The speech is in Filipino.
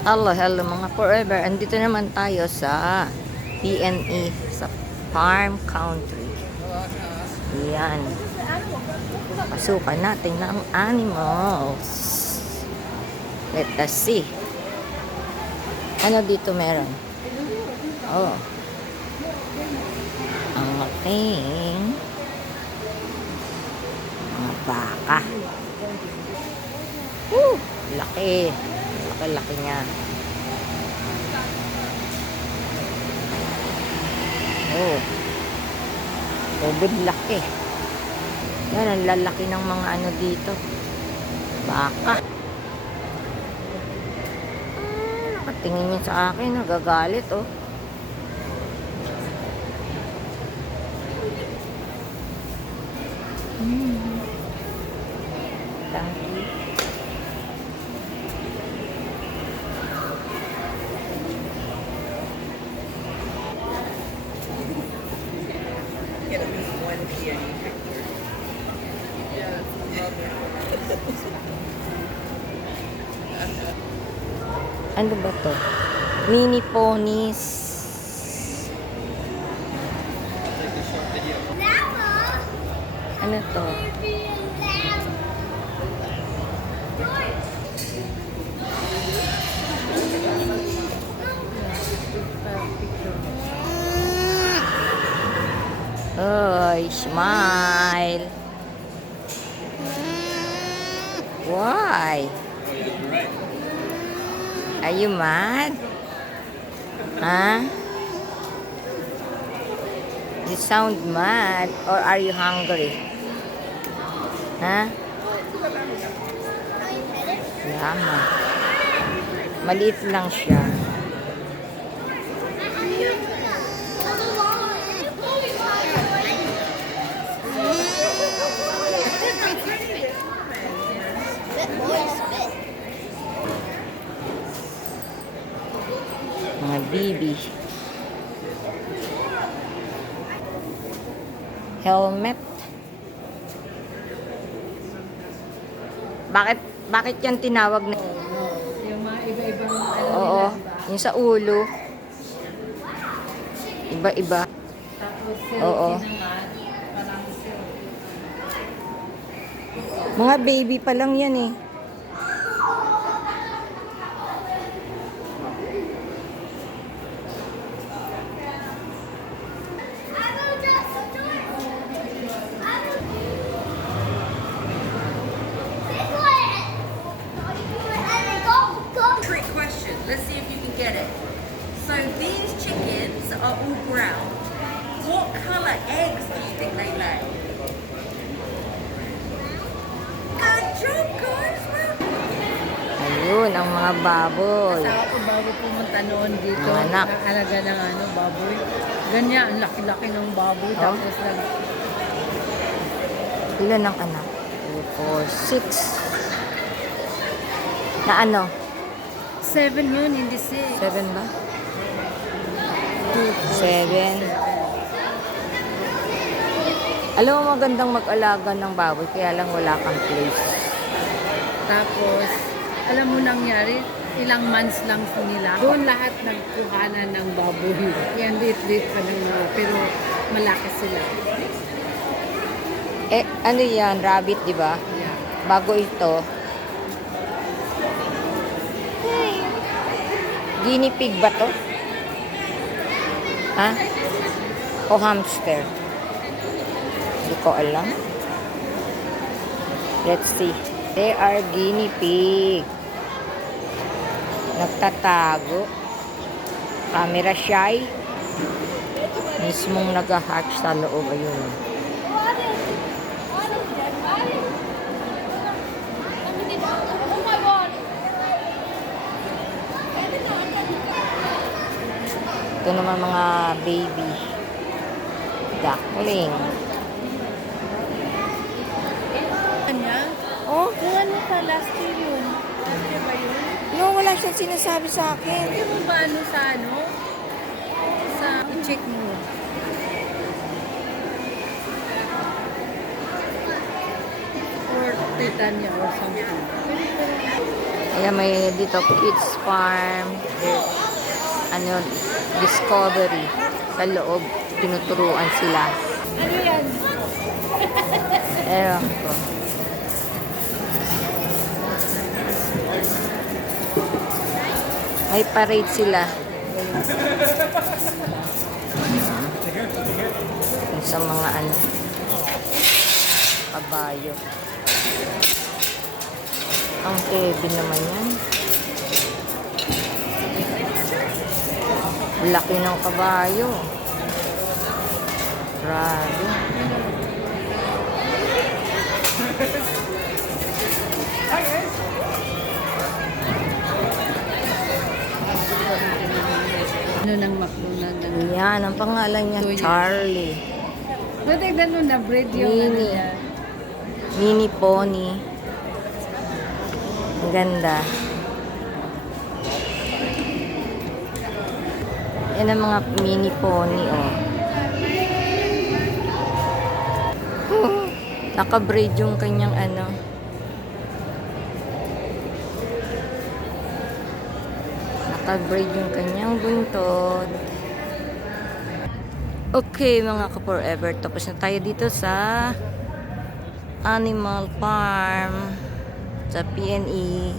Hello, hello mga forever. Andito naman tayo sa PNE, sa Farm Country. Yan. Pasukan natin ng animals. Let us see. Ano dito meron? Oh. Ang aking mga baka. Laki. Laki niya. Oh. Ubod laki. Yan, ang lalaki ng mga ano dito. Baka. Nakatingin yun sa akin. Nagagalit, oh. Thank you. Get at least one peony picture. Yeah, it's Ano ba to? Mini ponies. Ano to? Oy, smile. Why? Are you mad? Huh? You sound mad, or are you hungry? Huh? Yama. Maliit lang siya. Mga bibi. Helmet. Bakit yan tinawag na? yung mga iba-ibang Oo, yung sa ulo. Iba-iba. Tapos Oo. naman, parang Mga baby pa lang yan eh. Trick question. Let's see if you can get it. So these chickens are all brown. What color eggs do you think they lay? Good job, guys. Well Ayun, ang mga baboy. Sa ako bago pumunta noon dito, Mga anak. nag-aalaga ng baboy. Ganyan, ang laki-laki ng baboy. Oh. Tapos Ilan ang anak? 2, 4, 6. Na ano? 7 yun, hindi 6. 7 ba? 7. Alam mo, magandang mag-alaga ng baboy, kaya lang wala kang place. Tapos, alam mo nangyari, ilang months lang po nila. Doon lahat nagkuhanan ng baboy. Yan, lit-lit pa ng pero malaki sila. Eh, ano yan? Rabbit, di ba? Yeah. Bago ito. Guinea pig ba to? Ha? O hamster? Hindi ko alam. Let's see. They are guinea pig. Nagtatago. Camera shy. Mismong nag-hatch sa loob. Ayun. Ito naman mga baby duckling. Kanya? Oh, Kung ano pa, last year yun. Last year ba yun? no, wala siyang sinasabi sa akin. Hindi mo ba sa Sa i-check mo. Or Titania or something. Ayan, may dito Kids Farm. Ano, Discovery. Sa loob, tinuturuan sila. Ano yan? Ewan ko. May parade sila. Yung sa mga ano, kabayo. Ang heavy naman yan. Laki ng kabayo. Grabe. Ano ng McDonald's? Yan, ang pangalan niya, Tuyo. Charlie. So, tignan mo na bread yung ano Mini. niya. Mini pony. Ang ganda. Yan ang mga mini pony, oh. Naka-braid yung kanyang ano. Naka-braid yung kanyang buntot. Okay, mga ka-forever. Tapos na tayo dito sa Animal Farm sa PNE.